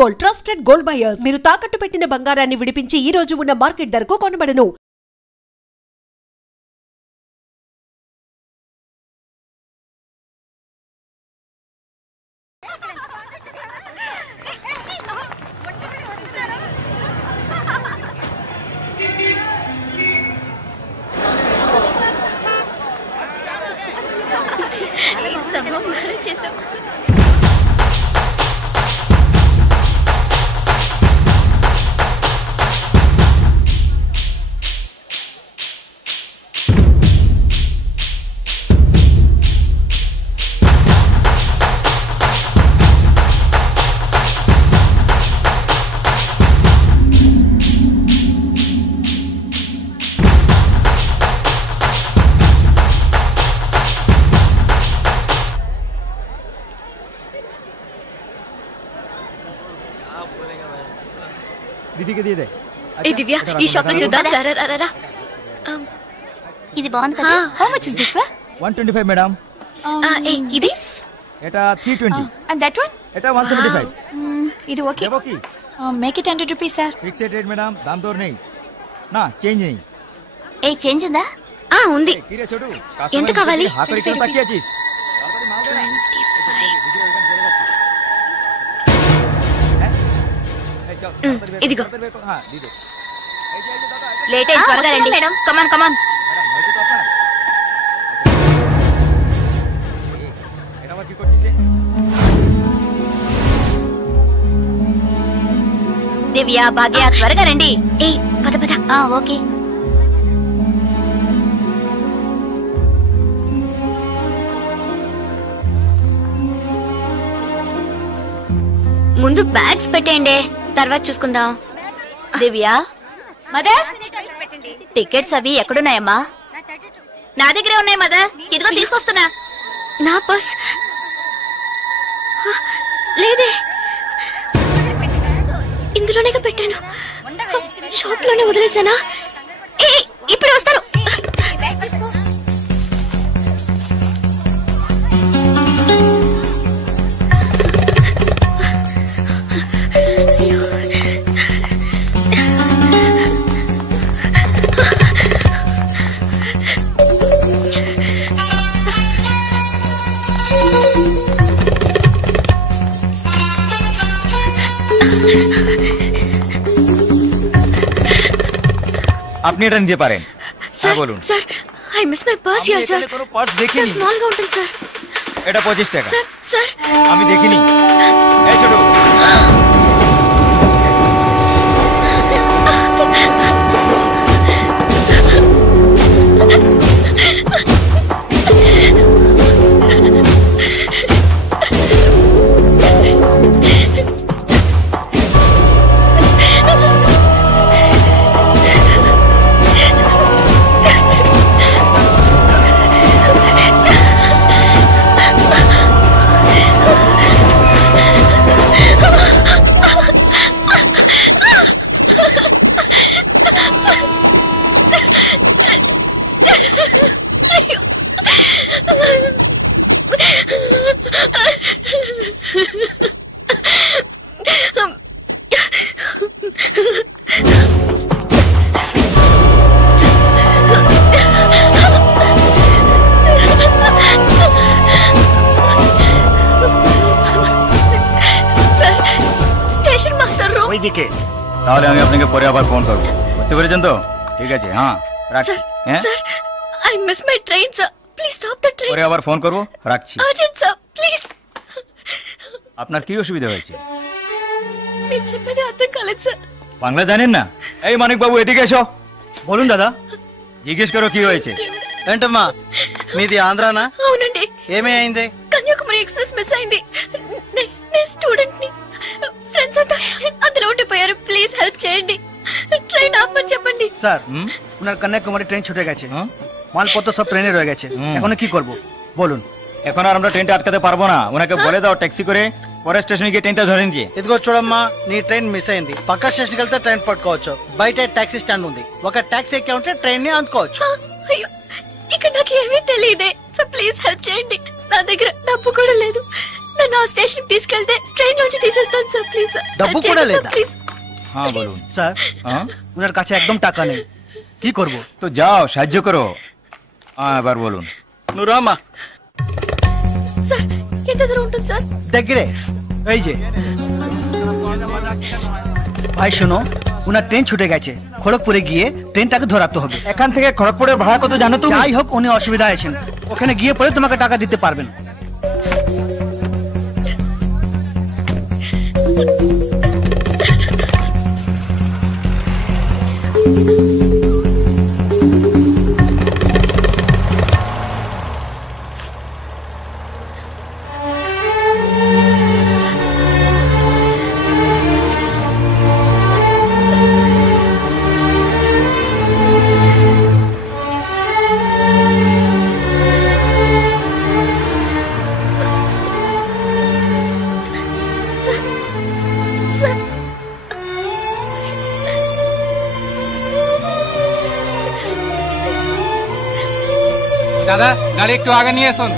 Gold, trusted gold buyers. మీరు తాకట్టు పెట్టిన బంగారాన్ని విడిపించి ఈ రోజు ఉన్న మార్కెట్ ధరకు కొనబడను. దివ్య ఈ షాప్ లో చూద్దాం. ఇది బాగుంది కదా. How much is this sir? 125 madam. ఇది ఎటా 320 అండ్ దట్ వన్ ఎటా 175. ఇది okay. Okay make it 100 rupees sir. Fixed rate madam, దామ్ తోర్ नहीं నా చేంజ్ नहीं. ఏ చేంజ్ ఉందా? ఉంది. తీరే చూడు. ఎంత కావాలి? హాకరి కిలో తక్కువ చీజ్. ఇదిగో. లేట్ అయ్యి త్వరగా రండి మేడం. కమాన్ కమాన్. దివ్య, భాగ్య త్వరగా రండి. ఏ పద పద. ఓకే. ముందు బ్యాగ్స్ పెట్టేయండి, తర్వాత చూసుకుందాం. దివ్య, మదర్ టికెట్స్ అవి ఎక్కడున్నాయమ్మా? నా దగ్గరే ఉన్నాయి మదర్. ఇదిగో తీసుకొస్తున్నా. నా పర్స్ లేదే, ఇందులోనే పెట్టాను. షాప్ లోనే వదిలేసానా? ఇప్పుడు వస్తాను. আপনি এটা নিতে পারেন। স্যার বলুন। Sir, I miss my purse here sir. Purse দেখিনি। স্যার স্মল గా ఉంటుంది স্যার। এটা 25 টাকা। স্যার স্যার আমি দেখিনি। এই ছোট। ওইদিকে তাহলে আমি আপনাকে পরে আবার ফোন করব। বুঝতে পেরেছেন তো? ঠিক আছে, হ্যাঁ রাখছি। হ্যাঁ sir, I miss my train sir. Please stop the train. পরে আবার ফোন করব, রাখছি। Urgent sir, please. আপনার কি অসুবিধা হয়েছে? మీరు చెప్పేది అర్థం కాలేదు సార్। বাংলা জানেন না? এই মানিক বাবু ఎదిকে এসো। বলুন দাদা। জিজ্ঞেস করো কি হয়েছে। ఏంటమ్మా మీది ఆంధ్రానా? అవునండి। ఏమైంది? కన్యాకుమారి ఎక్స్ప్రెస్ మిస్ అయింది। నేను స్టూడెంట్ ని, ఫ్రెండ్స్ అంతా అందులో ఉండిపోయారు। ప్లీజ్ హెల్ప్ చేయండి, ট্রেন আপনি చెప్పండి। স্যার ওনার কন্যাকুমারী ট্রেন ছুটে গেছে, মালপত্র সব ট্রেনে রয়ে গেছে। এখন কি করব বলুন? এখন আর আমরা ট্রেনটা আটকাতে পারবো না। ওনাকে বলে দাও ট্যাক্সি করে পরে స్టేషన్ కి ట్రైన్ ధరించి। ఇదిగో చూడమ్మా, నీ ట్రైన్ మిస్ అయింది। పక్క స్టేషన్కి వెళ్తే ట్రైన్ పట్టుకోవచ్చు, బయట టాక్సీ స్టాండ్ ఉంది, ఒక టాక్సీ ఎక్కి ఉంటే ట్రైన్ ని అందుకోవచ్చు। అయ్యో, ఇక్కడ నాకు ఏమీ తెలియదే। సో ప్లీజ్ హెల్ప్ చేయండి, నా దగ్గర డబ్బు కూడా లేదు। నన్ను ఆ స్టేషన్ తీసుకెళ్తే ట్రైన్ నుంచి తీసేస్తాను సార్ ప్లీజ్ సార్ డబ్బు కూడా లేదా? ప్లీజ్ हाँ बोलून স্যার हाँ ওনার কাছে একদম টাকা নেই কি করব तो जाओ সাহায্য করো हाँ এবার বলুন నువ్వు రామా సార్ ఎంత దూరం ఉంటుంది సార్ దగ్గరే এই যে ভাই শোনো ওনার ট্রেন ছুটে গেছে খড়গপুরে গিয়ে ট্রেনটাকে ধরাতে হবে এখান থেকে খড়গপুরের ভাড়া কত জানো তুমি যাই হোক উনি অসুবিধা আছেন ওখানে গিয়ে পরে তোমাকে টাকা দিতে পারবেন দাদা গাড়ি একটু আগে নিয়ে এসুন।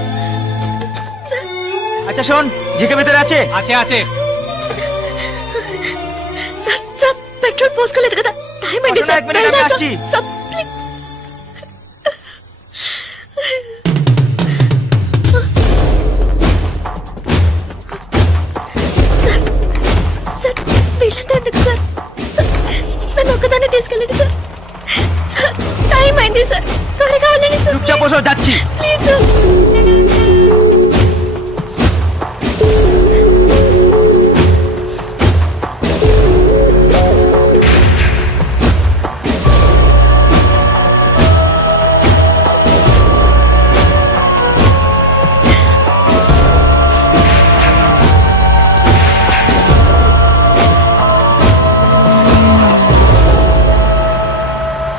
আচ্ছা শোন জিকে ভিতরে আছে আছে আছে సార్ సార్ పెట్రోల్ పోసుకోలేదు కదా టైం అయింది సార్ ఒక మినిట్ వెళ్దాం సార్. వచ్చి. సార్ ప్లీజ్ సార్ సార్ వీళ్ళంతా ఎందుకు సార్ సార్, నన్ను ఒక్కదాన్ని తీసుకెళ్ళండి సార్ సార్ టైం అయింది సార్ త్వరగా వెళ్ళండి సార్ চুপচাপ বসো যাচ্ছি ప్లీజ్ సార్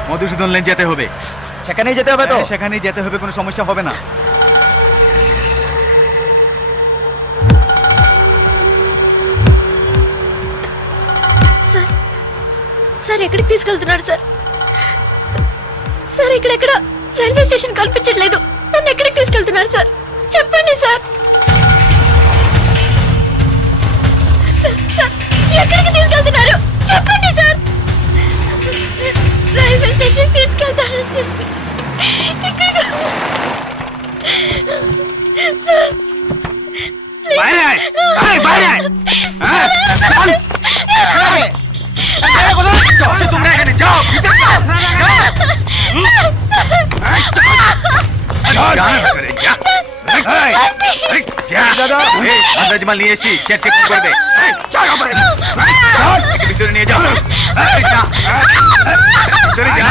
মধুসূদন লেন যেতে হবে সেখানেই যেতে হবে তো সেখানেই যেতে হবে কোনো সমস্যা হবে না సార్ సార్ ఎక్కడికి తీసుకెళ్తున్నారు సార్ సార్ ఇక్కడెక్కడ రైల్వే స్టేషన్ కనిపించట్లేదు నన్ను ఎక్కడికి తీసుకెళ్తున్నారు సార్ చెప్పండి సార్ సార్, సార్, ఎక్కడికి తీసుకెళ్తున్నారు చెప్పండి సార్ రైల్వే స్టేషన్ తీసుకెళ్తారని చెప్పి ఎక్కడికి సార్ বাইরে আয় এই বাইরে আয় তোমরা এখানে যাও ভিতরে যাও মাল নিয়ে এসছি চেক চেক করবে ভিতরে নিয়ে যাও ভিতরে যাও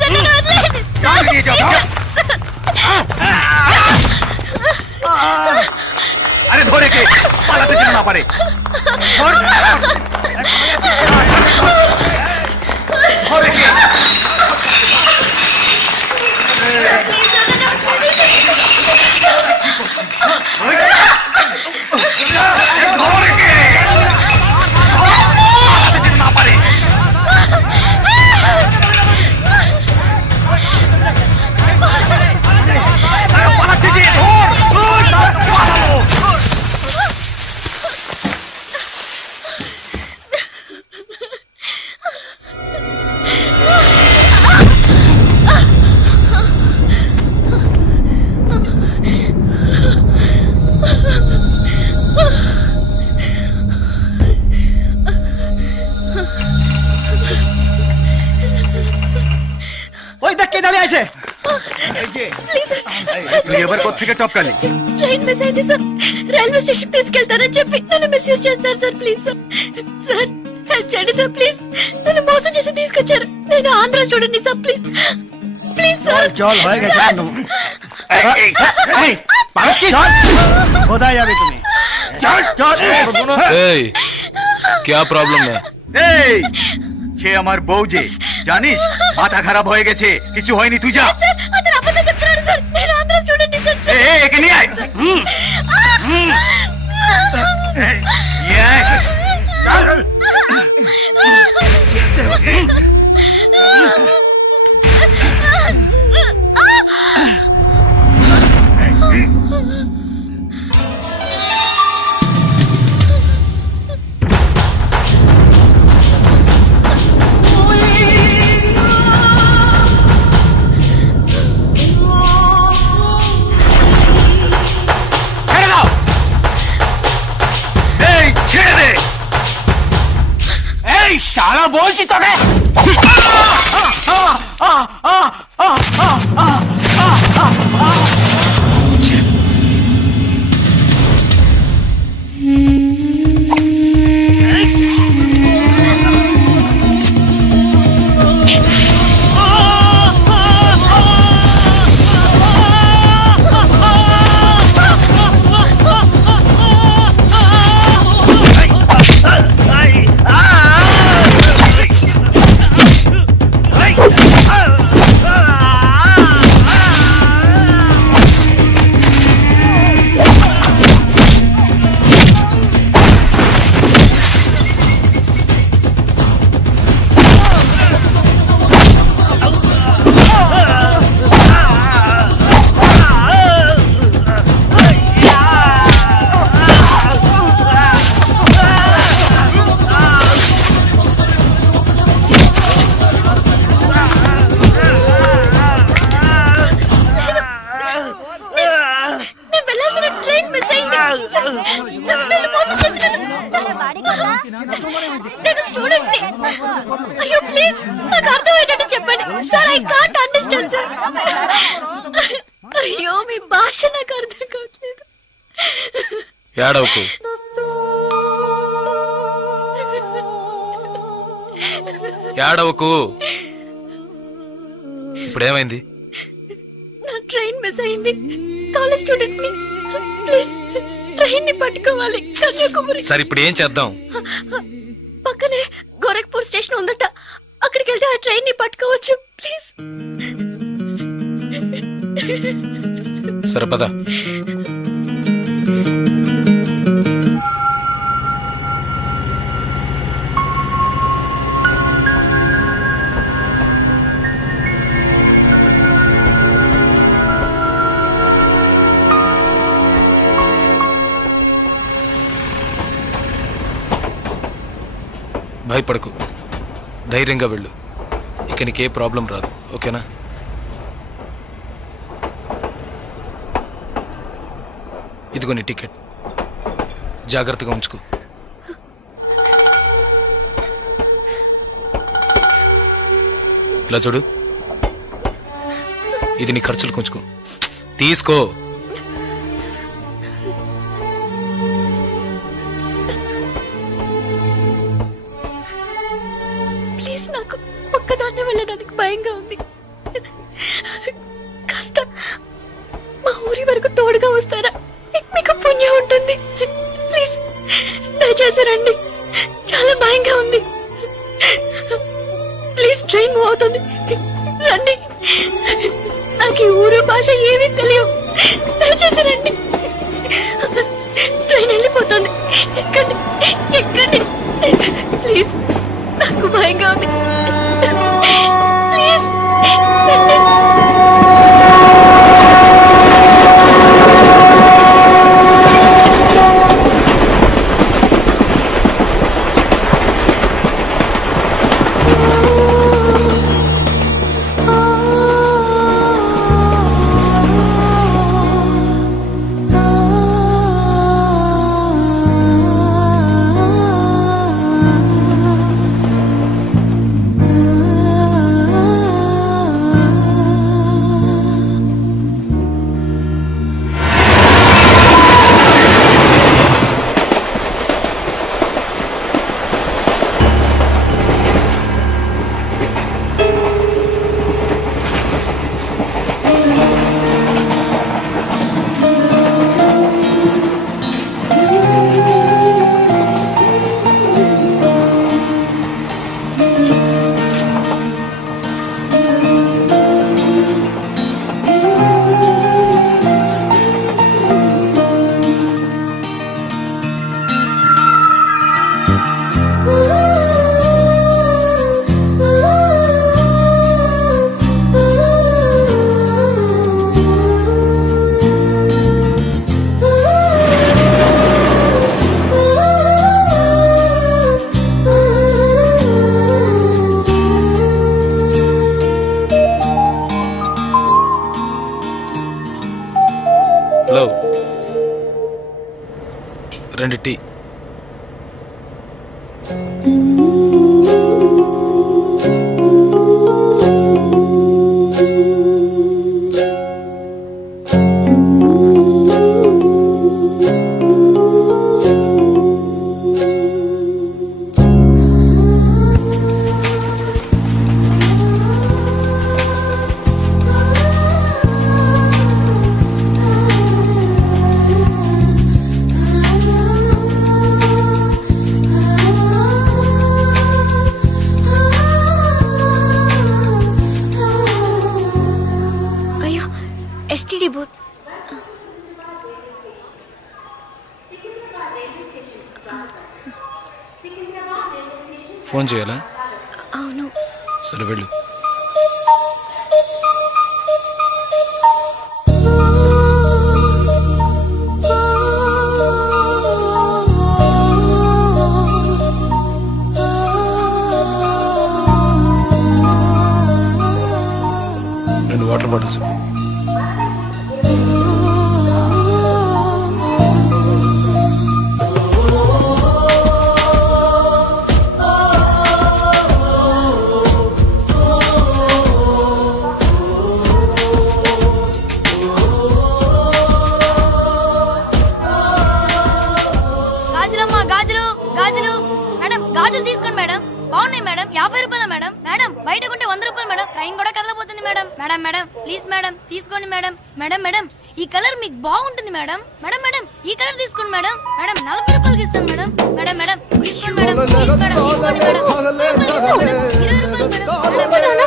তুমি যাও নিয়ে যাও আরে ধরে কে পালাতে যেন না পারে ধরে কে না পারে পালাচ্ছে যে ওই দেখ কে দাঁড়িয়ে আছে ప్లీజ్ তুই এবার কোথেকে টপকালি ట్రైన్ మిస్ అయింది సార్ రైల్వే స్టేషన్ తీసుకెళ్తారని చెప్పి నన్ను మిస్యూజ్ చేస్తున్నారు sir please sir sir help చేయండి సార్ ప్లీజ్ నన్ను మోసం చేసి తీసుకొచ్చారు నేను Andhra student sir please please sir চল হয়ে গেছে কোথায় যাবে তুমি এই क्या प्रॉब्लम है এই সে আমার বউ যে জানিস মাথা খারাপ হয়ে গেছে কিছু হয়নি তুই যা సార్ అతను అబద్ధం చెప్తున్నాడు సార్ నేను ఆంధ్ర స్టూడెంట్ సార్ একে নিয়ে আয় নিয়ে আয় চল साला बोल सी तो నేను స్టూడెంట్ ని. అయ్యో ప్లీజ్ నాకు అర్థమయ్యేటట్టు చెప్పండి sir. I can't understand sir. అయ్యో మీ భాష నాకు అర్థం కావట్లేదు. ఏడవకు. ఏడవకు. ఇప్పుడేమైంది? నా ట్రైన్ మిస్ అయింది. కాలేజ్ స్టూడెంట్ ని. ప్లీజ్ ట్రైన్ ని పట్టుకోవాలి కన్యాకుమారి. సరే ఇప్పుడు ఏం చేద్దాం? పక్కనే గోరఖ్పూర్ స్టేషన్ ఉందట. అక్కడికి వెళ్తే ఆ ట్రైన్ ని పట్టుకోవచ్చు. ప్లీజ్. సరే పద. భయపడకు, ధైర్యంగా వెళ్ళు. ఇక నీకే ప్రాబ్లం రాదు, ఓకేనా? ఇదిగో నీ టికెట్, జాగ్రత్తగా ఉంచుకో. ఇలా చూడు, ఇది నీ ఖర్చులకు ఉంచుకో. తీసుకో. ప్లీజ్, నాకు ఒక్కదాన్నే వెళ్ళడానికి భయంగా ఉంది. కాస్త మా ఊరి వరకు తోడుగా వస్తారా? మీకు పుణ్యం ఉంటుంది. ప్లీజ్ దయచేసి రండి. చాలా భయంగా ఉంది. ప్లీజ్, ట్రైన్ మూవ్ అవుతుంది. రండి. నాకు ఈ ఊరు భాష ఏమీ తెలియవు. దయచేసి రండి. ట్రైన్ వెళ్ళిపోతుంది. ఎక్కండి, ఎక్కండి. ప్లీజ్, నాకు భయంగా ఉంది. ప్లీజ్ రండి. రెండు టీ. ఫోన్ చేయాలా? అవును. సరే వెళ్ళు. రెండు వాటర్ బాటిల్స్. గాజులమ్మా, గాజులు గాజులు. మేడం గాజులు తీసుకోండి మేడం. బాగున్నాయి మేడం. 50 రూపాయలు మేడం. మేడం బయట కొంటే 100 రూపాయలు మేడం. ట్రైన్ కూడా కదలబోతుంది madam. Madam madam please madam తీసుకోండి మేడం. మేడం మేడం ఈ కలర్ మీకు బాగుంటుంది మేడం. మేడం మేడం ఈ కలర్ తీసుకోండి మేడం. మేడం 40 రూపాయలకి ఇస్తాను మేడం. మేడం మేడం తీసుకోండి మేడం. ప్లీజ్ మేడం తీసుకోండి మేడం. 20 రూపాయలు మేడం.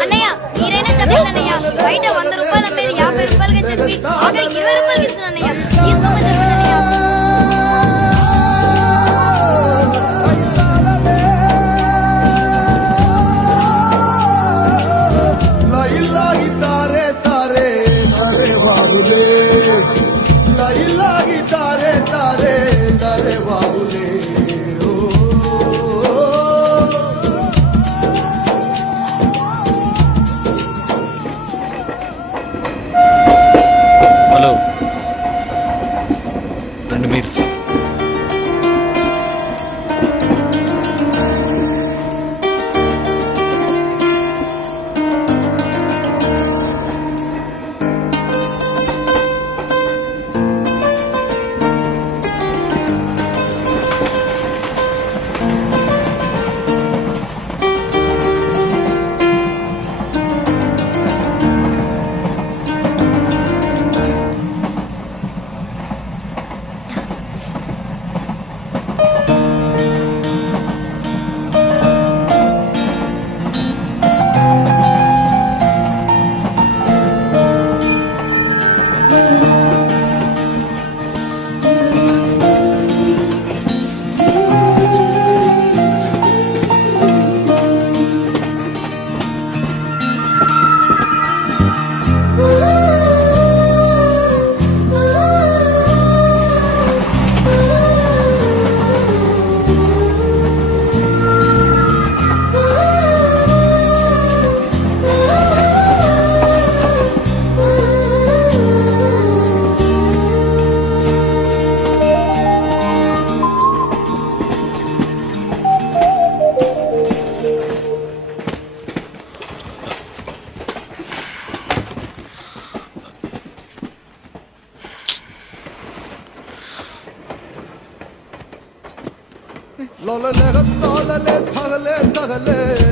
అన్నయ్య మీరైనా చెప్పండి అన్నయ్య. బయట 100 రూపాయలు అమ్మేది 50 రూపాయలకి చెప్పి ఆఖరికి 20 రూపాయలకి ఇస్తాను అన్నయ్య. తీసుకోమని చెప్పండి అన్నయ్య. Hello, 2 meals.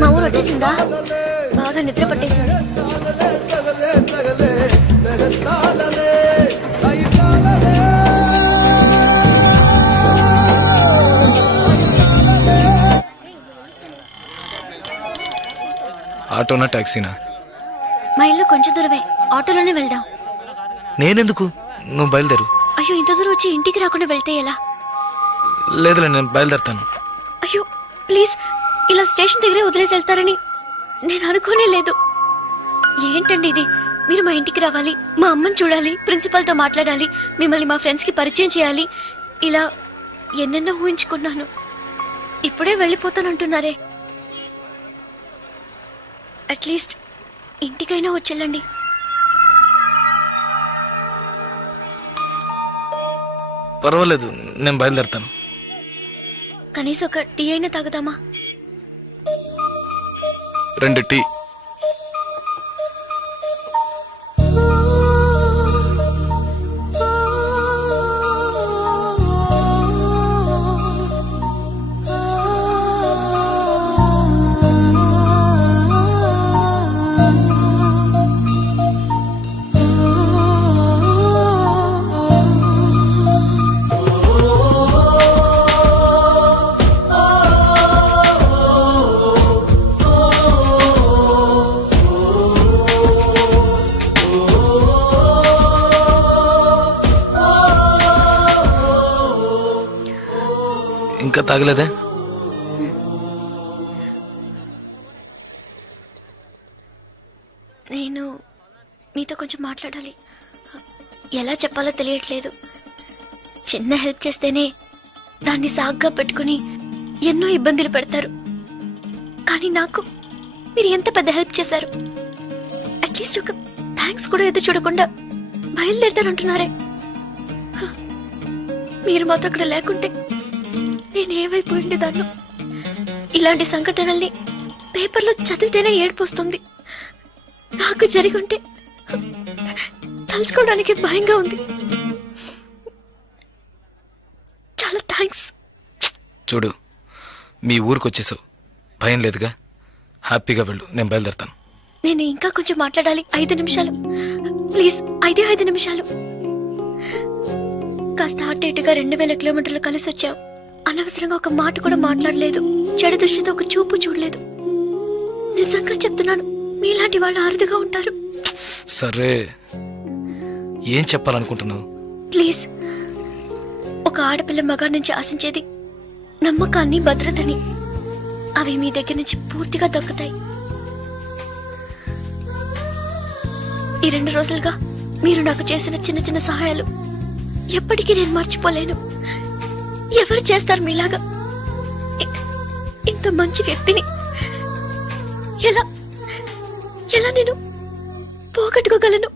మా ఊరు వచ్చేసిందా? బాగా నిద్ర పట్టేసింది. ఆటోనా టాక్సీనా? మా ఇల్లు కొంచెం దూరమే, ఆటోలోనే వెళ్దాం. నేనెందుకు, నువ్వు బయలుదేరు. అయ్యో ఇంత దూరం వచ్చి ఇంటికి రాకుండా వెళ్తే ఎలా? లేదులే, నేను బయలుదేరుతాను. అయ్యో ప్లీజ్, ఇలా స్టేషన్ దగ్గరే వదిలేసి వెళ్తారని నేను అనుకోనే లేదు. ఏంటండి ఇది? మీరు మా ఇంటికి రావాలి, మా అమ్మని చూడాలి, ప్రిన్సిపల్తో మాట్లాడాలి, మిమ్మల్ని మా ఫ్రెండ్స్కి పరిచయం చేయాలి, ఇలా ఎన్నెన్నో ఊహించుకున్నాను. ఇప్పుడే వెళ్ళిపోతానంటున్నారే. అట్లీస్ట్ ఇంటికైనా వచ్చేళ్ళండి. పర్వాలేదు, నేను బయలుదేరుతాను. కనీసం ఒక టీ అయినా తాగుదామా? 2 టీ. ఇంకా తాగలేదే? నేను మీతో కొంచెం మాట్లాడాలి. ఎలా చెప్పాలో తెలియట్లేదు. చిన్న హెల్ప్ చేస్తేనే దాన్ని సాగ్గా పెట్టుకుని ఎన్నో ఇబ్బందులు పెడతారు. కానీ నాకు మీరు ఎంత పెద్ద హెల్ప్ చేశారు. అట్లీస్ట్ ఒక థ్యాంక్స్ కూడా ఎదురు చూడకుండా బయలుదేరతారంటున్నారే. మీరు మాతో అక్కడ లేకుంటే నేనేమైపోయి ఉండేదాన్ని. ఇలాంటి సంఘటనల్ని పేపర్లో చదివితేనే ఏడుపు వస్తుంది. నాకు జరిగి ఉంటే తలుచుకోవడానికి భయంగా ఉంది. చాలా థ్యాంక్స్. చూడు, మీ ఊరికి వచ్చేసావు, భయం లేదుగా. హ్యాపీగా వెళ్ళు, నేను బయలుదేరుతాను. నేను ఇంకా కొంచెం మాట్లాడాలి. 5 నిమిషాలు ప్లీజ్. 5 నిమిషాలు. కాస్త అటు ఇటుగా 2000 కిలోమీటర్లు కలిసి వచ్చాం. అనవసరంగా ఒక మాట కూడా మాట్లాడలేదు. చెడు దృష్టితో ఒక చూపు చూడలేదు. నిజంగా చెప్తున్నాను, మీలాంటి వాళ్ళు అరుదుగా ఉంటారు. సరే, ఏం చెప్పాలనుకుంటున్నావు? ప్లీజ్. ఒక ఆడపిల్ల మగాడి నుంచి ఆశించేది నమ్మకాన్ని, భద్రతని. అవి మీ దగ్గర నుంచి పూర్తిగా దక్కుతాయి. ఈ 2 రోజులుగా మీరు నాకు చేసిన చిన్న చిన్న సహాయాలు ఎప్పటికీ నేను మర్చిపోలేను. ఎవరు చేస్తారు మీలాగా? ఇంత మంచి వ్యక్తిని ఎలా ఎలా నేను పోగొట్టుకోగలను?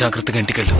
జాగ్రత్తగా ఇంటికెళ్ళు.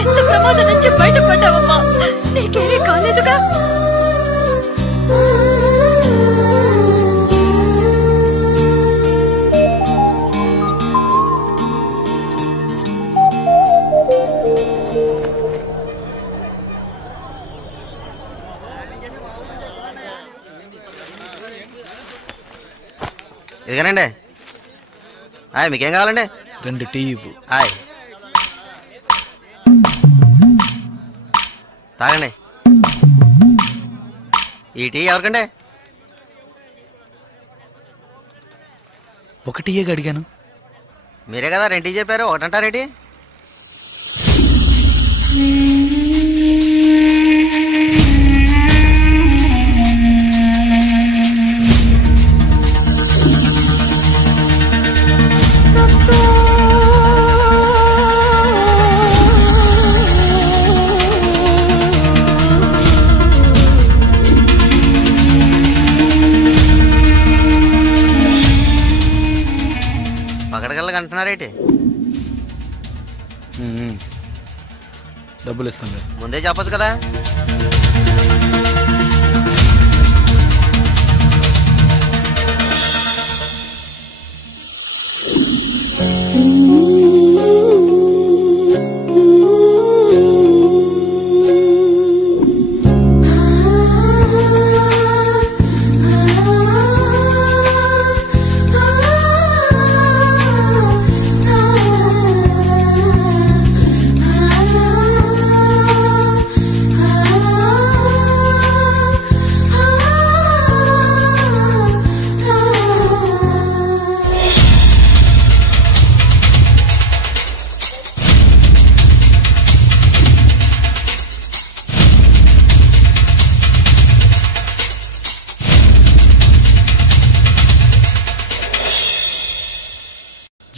ఎంత ప్రమాదం నుంచి బయటపడ్డావమ్మా? నీకేమీ కాలేదుగా? ఇదిగానండి. మీకేం కావాలండి? 2 టీ ఇవ్వు. తాగండి. ఈ టీ ఎవరికండి? 1 టీయే అడిగాను. మీరే కదా 2 టీ చెప్పారు, 1 అంటారేంటి? పగడగల్లగా అంటున్నారేంటి? డబ్బులు ఇస్తాను. ముందే చెప్పొచ్చు కదా.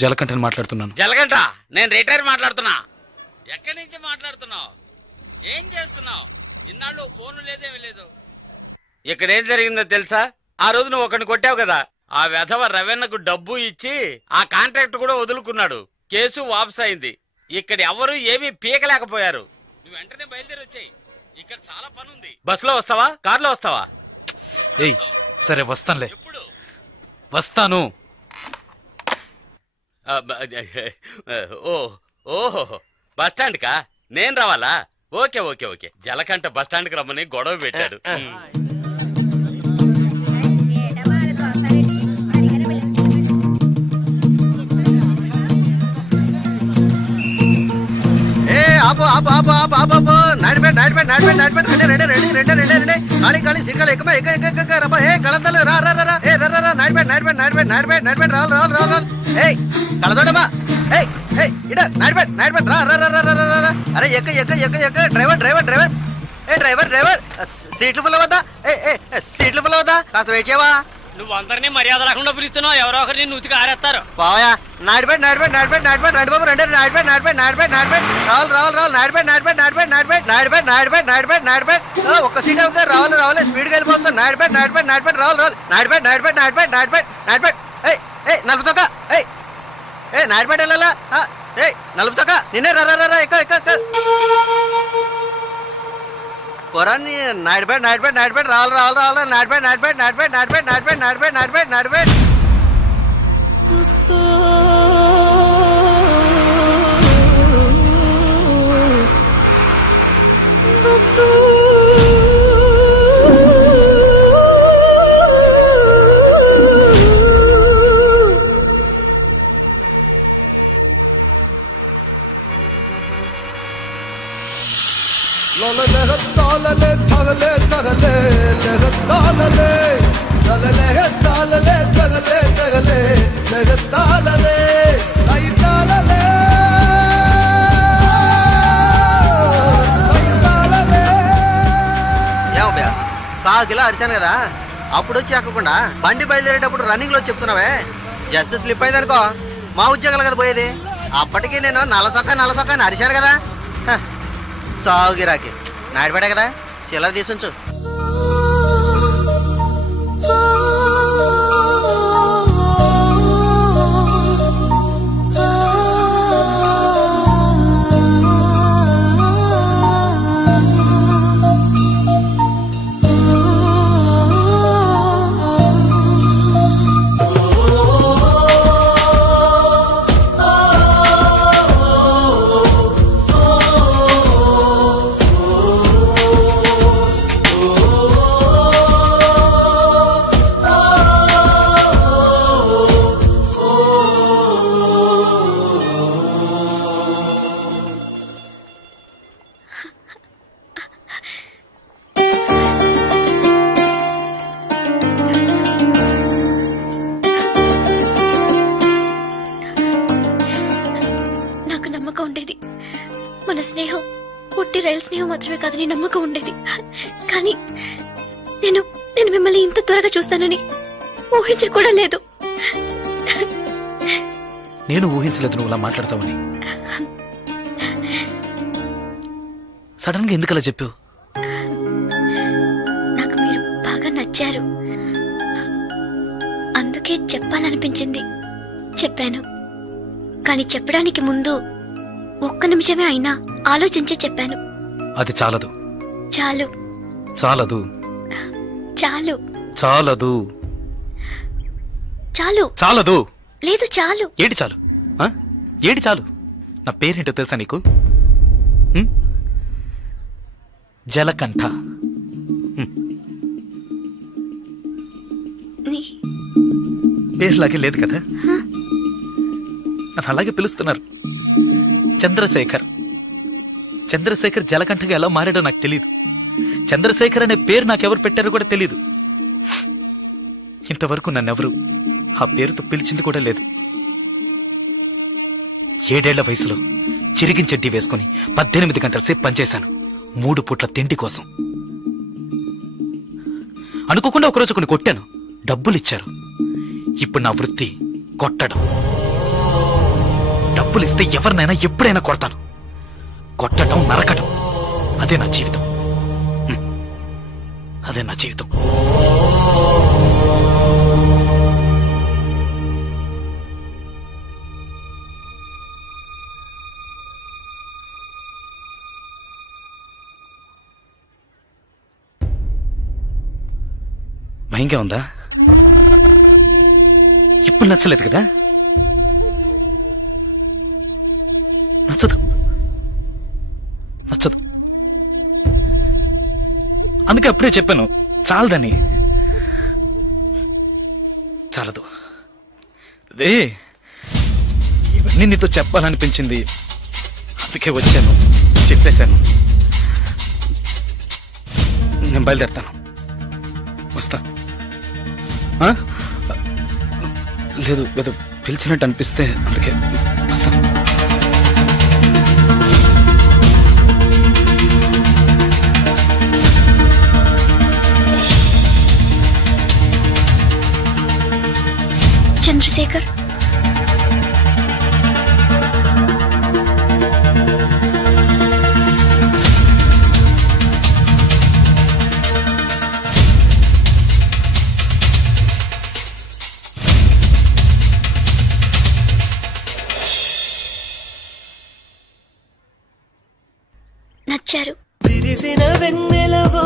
జలకంఠని మాట్లాడుతున్నాను. జలకంఠ, నేను రిటైర్ మాట్లాడుతున్నా. ఎక్కడి నుంచి మాట్లాడుతున్నావు? ఏం చేస్తున్నావు? ఇన్నాళ్ళు ఫోన్ లేదేమీ లేదు. ఇక్కడ ఏం జరిగిందో తెలుసా? ఆ రోజు నువ్వు ఒకరిని కొట్టావు కదా, ఆ వెధవ రవెన్నకు డబ్బు ఇచ్చి ఆ కాంట్రాక్ట్ కూడా వదులుకున్నాడు. కేసు వాపస్ అయింది. ఇక్కడ ఎవరు ఏమీ పీకలేకపోయారు. నువ్వు వెంటనే బయలుదేరి వచ్చాయి. ఇక్కడ చాలా పని ఉంది. బస్సులో వస్తావా, కారులో వస్తావా? ఏయ్ సరే వస్తానులే. వస్తాను. ఓహో బస్ స్టాండ్ కా? నేను రావాలా? Okay okay okay. Jalakantha bus stand కి రమ్మని గొడవ పెట్టాడు. ఆపు ఆపు ఆపు ఆపు ఆపు ఆపు Nadipeta Nadipeta Nadipeta Nadipeta ready ready ready ready ready ready ఖాళీ ఖాళీ సిగ్గాలి ఎక్క ఎక్క ఎక్క ఎక్క రబ్బా ఏ కళంతలు రా రా రా ఏ రా రా నాడిపేట నాడిపేట నాడిపేట నాడిపేట నాడిపేట రావాలి రావాలి రావాలి ఏయ్ కళదోడమ్మా ఏయ్ ఏయ్ ఇడ నాడిపేట నాడిపేట రా రా రా రా రా రా అరే ఎక్క ఎక్క ఎక్క ఎక్క డ్రైవర్ డ్రైవర్ డ్రైవర్ ఏ డ్రైవర్ డ్రైవర్ సీట్లు ఫుల్ అవుద్దా? ఏ సీట్లు ఫుల్ అవుద్దా? కాస్త వెయిట్ చేయవా? నువ్వు అందరినీ మర్యాద లేకుండా పిలుస్తున్నావు. ఎవరో ఒకరిని నూతికి ఆరేస్తారు. బావయా నాడిపేట నాడిపేట నాడిపేట నాడిపేట నాడి బాబు రండి నాడిపేట నాడిపేట నాడిపేట నాడిపేట రావాలి రావాలి రావాలి నాడిపేట నాడిపేట నాడిపేట నాడిపేట నాడిపేట నాడిపేట నాడిపేట నాడిపేట ఒక్క సీట్ అవుతుంది. రావాలి రావాలి స్పీడ్గా వెళ్ళిపోతుంది. నాడిపేట నాడిపేట నాడిపేట రావాలి రావాలి నాడిపేట నాడిపేట నాడిపేట నాడిపేట నాడిపేట ఏ నలుపు చొక్క ఏ నాడిపేట వెళ్ళాలా? ఏ నలుపు చొక్క నిన్నే రా రా రా ఎక్క ఎక్క ఎక్క పొరాన్ని నాడిపేట నాడిపేట నాడిపేట రావాలి రావాలి రావాలి నాడిపేట నాడిపేట నాడిపేట నాడిపేట నాడిపేట నాడిపేట నాడిపేట నాడిపేట కాకిలా అరిచాను కదా, అప్పుడు వచ్చి ఎక్కకుండా బండి బయలుదేరేటప్పుడు రన్నింగ్ లో చెప్తున్నావే. జస్ట్ స్లిప్ అయింది అనుకో మా ఉద్యోగాలు కదా పోయేది. అప్పటికి నేను నల్లసొక్క అని అరిచాను కదా. సాగు గిరాకి నాడిపడే కదా, చిల్లర తీసుంచు. మన స్నేహం పుట్టి రైల్ స్నేహం మాత్రమే కాదని నమ్మకం ఉండేది. కానీ నేను మిమ్మల్ని ఇంత త్వరగా చూస్తానని ఊహించ కూడా లేదు. నేను ఊహించలేదు నువ్వు అలా మాట్లాడతావని. సడన్ గా ఎందుకలా చెప్పావు? నాకు మీరు బాగా నచ్చారు, అందుకే చెప్పాలనిపించింది చెప్పాను. కానీ చెప్పడానికి ముందు ఒక్క నిమిషమే అయినా ఆలోచించి చెప్పాను. అది చాలదు. చాలు. చాలదు. చాలు. చాలదు. చాలు. చాలదు. లేదు చాలు. ఏంటి చాలు? ఏంటి చాలు? నా పేరేంటో తెలుసా నీకు? జలకంఠ. పేరులాగే లేదు కదా, నన్ను అలాగే పిలుస్తున్నారు. చంద్రశేఖర్. చంద్రశేఖర్ జలకంఠగా ఎలా మారాడో నాకు తెలియదు. చంద్రశేఖర్ అనే పేరు నాకెవరు పెట్టారో కూడా తెలియదు. ఇంతవరకు నన్నెవరు ఆ పేరుతో పిలిచింది కూడా లేదు. 7 ఏళ్ల వయసులో చిరిగిన చెడ్డీ వేసుకుని 18 గంటల సేపు పనిచేశాను 3 పూట్ల తిండి కోసం. అనుకోకుండా ఒకరోజు కొన్ని కొట్టాను, డబ్బులు ఇచ్చారు. ఇప్పుడు నా వృత్తి కొట్టడం. డబ్బులు ఇస్తే ఎవరినైనా ఎప్పుడైనా కొడతాను. కొట్టడం, నరకటం అదే నా జీవితం. అదే నా జీవితం. భయంగా ఉందా? ఇప్పుడు నచ్చలేదు కదా? నచ్చదు. అందుకే అప్పుడే చెప్పాను చాలదని. చాలదు. అదే ఇవన్నీ నీతో చెప్పాలనిపించింది, అందుకే వచ్చాను, చెప్పేశాను. నేను బయలుదేరుతాను. వస్తా. లేదు ఏదో పిలిచినట్టు అనిపిస్తే అందుకే వస్తా. చంద్రశేఖర్, నచ్చారు. విరిసిన వెన్నెలవో